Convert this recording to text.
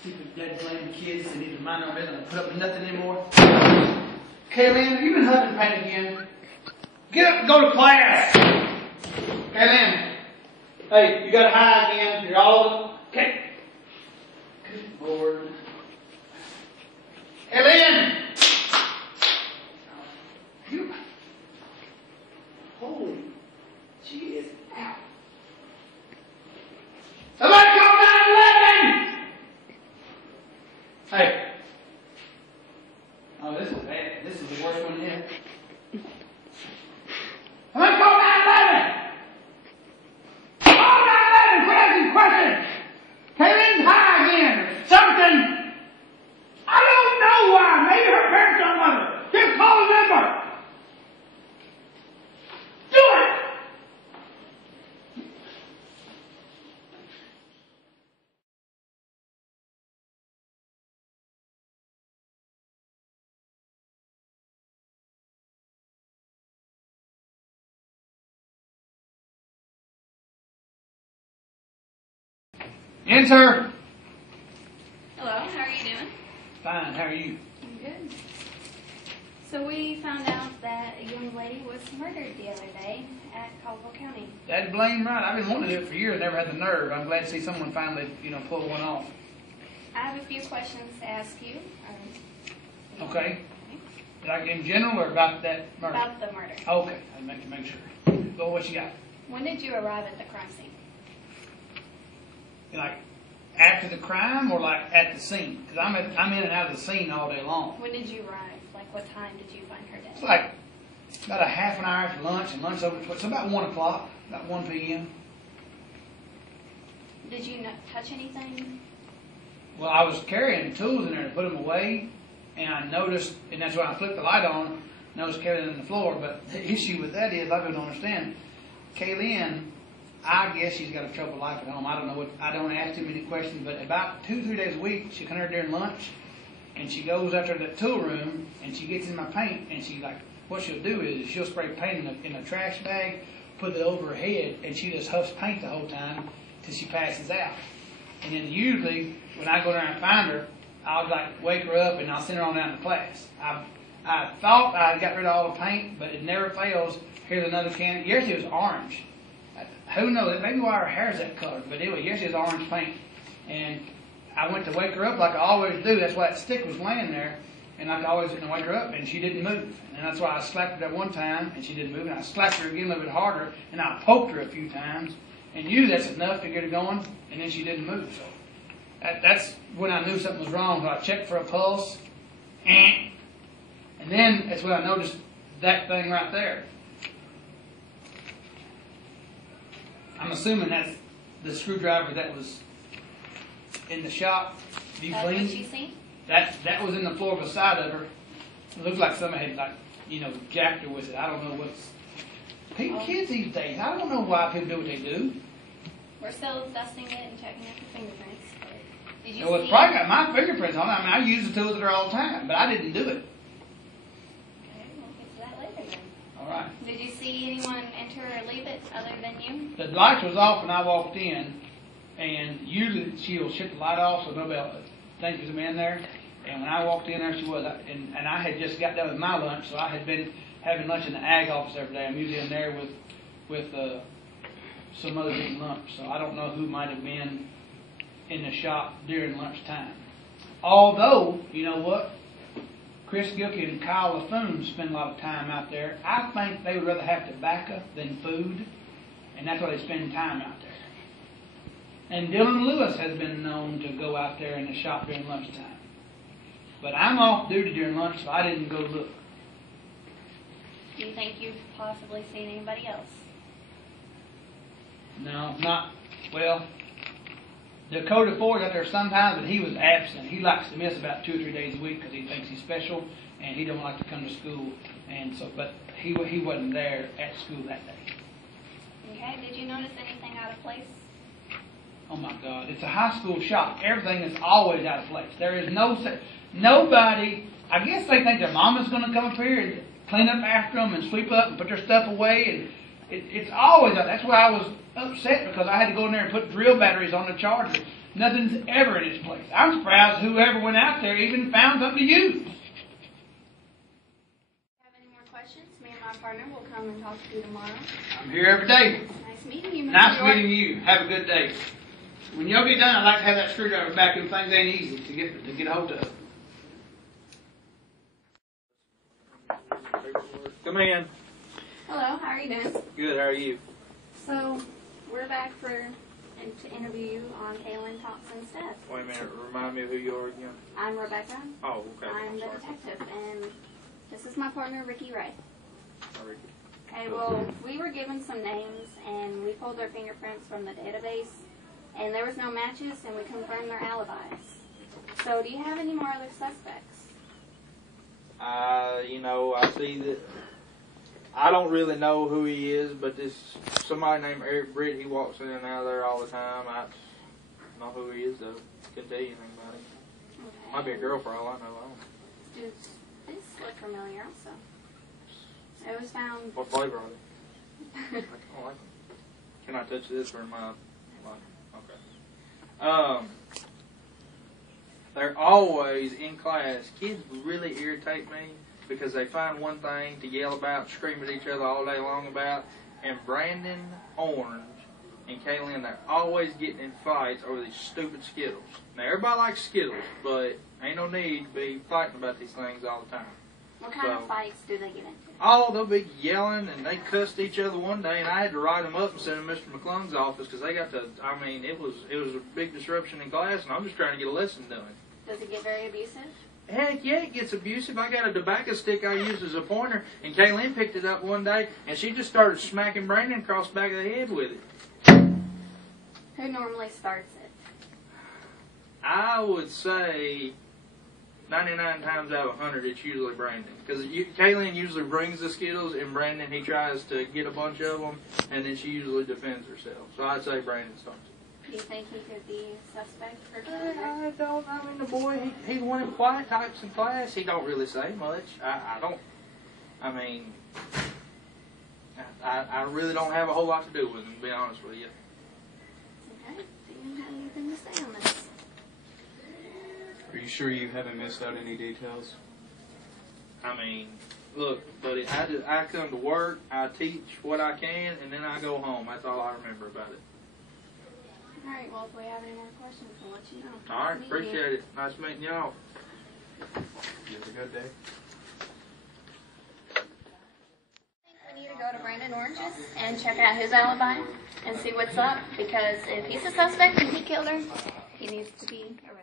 Stupid dead blame kids, they need to mind their business and put up with nothing anymore. Kaylin, have you been huffing paint again? Get up and go to class! Kaylin! Hey, you got high again. You're all... Okay. Good Lord. Kaylin! You... Holy... She is out. Somebody call 911! Hey. Oh, this is bad. This is the worst one yet. Somebody call 911! Call 911! Quit asking questions! Kaylin's high again or something! I don't know why. Maybe her parents don't want her. Just call the number! Do it! Enter. Hello, how are you doing? Fine, how are you? I'm good. So we found out that a young lady was murdered the other day at Caldwell County. That's blame right. I've been wanting to do it for years, never had the nerve. I'm glad to see someone finally, pull one off. I have a few questions to ask you. Okay. Like in general or about that murder? About the murder. Okay, I'll make sure. Go, what you got? When did you arrive at the crime scene? Like after the crime or like at the scene? Because I'm in and out of the scene all day long. When did you arrive? Like what time did you find her dead? It's like about a half an hour after lunch, and lunch over. So about 1 o'clock, about 1 p.m. Did you not touch anything? Well, I was carrying tools in there to put them away, and I noticed, and that's when I flipped the light on, noticed Kaylin on the floor. But the issue with that is, I don't understand. Kaylin, I guess she's got a troubled life at home. I don't know I don't ask too many questions, but about 2-3 days a week, she comes here during lunch, and she goes out to the tool room, and she gets in my paint, and she what she'll do is she'll spray paint in a trash bag, put it over her head, and she just huffs paint the whole time till she passes out. And then usually, when I go there and find her, I'll wake her up and I'll send her on down to class. I thought I got rid of all the paint, but it never fails. Here's another can. Yesterday it was orange. Who knows? Maybe why her hair's that color. But anyway, yesterday it was orange paint. And I went to wake her up like I always do. That's why that stick was laying there. And I always wake her up, and she didn't move. And that's why I slapped her that one time, and she didn't move. And I slapped her again a little bit harder, and I poked her a few times. And usually that's enough to get her going, and then she didn't move. So that's when I knew something was wrong. So I checked for a pulse, and then that's when I noticed that thing right there. I'm assuming that's the screwdriver that was in the shop. Do you That's clean? what you seen? That was in the floor beside of her. It looked like somebody had jacked her with it. I don't know what's... Kids these days, I don't know why people do what they do. We're still dusting it and checking out the fingerprints. Did you Well, it's probably got my fingerprints on it. I mean, I use the tools there all the time, but I didn't do it. Okay, we'll get to that later then. All right. Did you see anyone enter or leave it other than you? The light was off when I walked in, and usually she'll shut the light off so nobody else thinks there's a man there. And when I walked in there, she was. And I had just got done with my lunch, so I had been having lunch in the ag office every day. I'm usually in there with some others eating lunch, so I don't know who might have been in the shop during lunchtime. Although, you know what? Chris Gilkey and Kyle LaFoon spend a lot of time out there. I think they would rather have tobacco than food, and that's why they spend time out there. And Dylan Lewis has been known to go out there in the shop during lunchtime. But I'm off duty during lunch, so I didn't go look. Do you think you've possibly seen anybody else? No, not. Well, Dakota Ford out there sometimes, but he was absent. He likes to miss about 2 or 3 days a week because he thinks he's special, and he don't like to come to school. And so, but he wasn't there at school that day. Okay. Did you notice anything out of place? Oh my God! It's a high school shop. Everything is always out of place. There is nobody. I guess they think their mama's going to come up here and clean up after them and sweep up and put their stuff away. And it's always out. That's why I was upset because I had to go in there and put drill batteries on the charger. Nothing's ever in its place. I'm surprised whoever went out there even found something to use. If you have any more questions, me and my partner will come and talk to you tomorrow. I'm here every day. Nice meeting you, Mr. Nice York. meeting you. Have a good day. When y'all get done, I'd like to have that screwdriver back. Them things ain't easy to get a hold of. Come in. Hello, how are you doing? Good, how are you? So, we're back to interview you on Kaylin Thompson's death. Wait a minute, remind me of who you are again. I'm Rebecca. Oh, okay. I'm the sorry. detective, and this is my partner, Ricky Ray. Hi, Ricky. Okay, well, we were given some names, and we pulled their fingerprints from the database, and there was no matches, and we confirmed their alibis. So, do you have any more other suspects? I see that. I don't really know who he is, but this somebody named Eric Britt, he walks in and out of there all the time. I don't know who he is, though. Couldn't tell you anything about him. Okay. Might be a girl for all I know. I don't know. Does this look familiar also? It was found... What flavor are they? I don't like them. Can I touch this or am I? Okay. They're always in class. Kids really irritate me because they find one thing to yell about, scream at each other all day long about. And Brandon Orange and Kaylin, they're always getting in fights over these stupid Skittles. Now, everybody likes Skittles, but ain't no need to be fighting about these things all the time. What kind of fights do they get into? Oh, they'll be yelling, and they cussed each other one day, and I had to write them up and send them to Mr. McClung's office because they got to, it was a big disruption in class, and I'm just trying to get a lesson done. Does it get very abusive? Heck yeah, it gets abusive. I got a tobacco stick I used as a pointer, and Kaylin picked it up one day, and she just started smacking Brandon across the back of the head with it. Who normally starts it? I would say 99 times out of 100, it's usually Brandon. Because Kaylin usually brings the Skittles, and Brandon, he tries to get a bunch of them, and then she usually defends herself. So I'd say Brandon starts it. Do you think he could be suspect for I don't. I mean, the boy, he's one of the quiet types in class. He don't really say much. I really don't have a whole lot to do with him, to be honest with you. Okay. Do you have anything to say on this? Are you sure you haven't missed out any details? I mean, look, buddy, I come to work, I teach what I can, and then I go home. That's all I remember about it. All right, well, if we have any more questions, we'll let you know. All right, appreciate it. Nice meeting y'all. You have a good day. I think we need to go to Brandon Orange's and check out his alibi and see what's up, because if he's a suspect and he killed her, he needs to be arrested.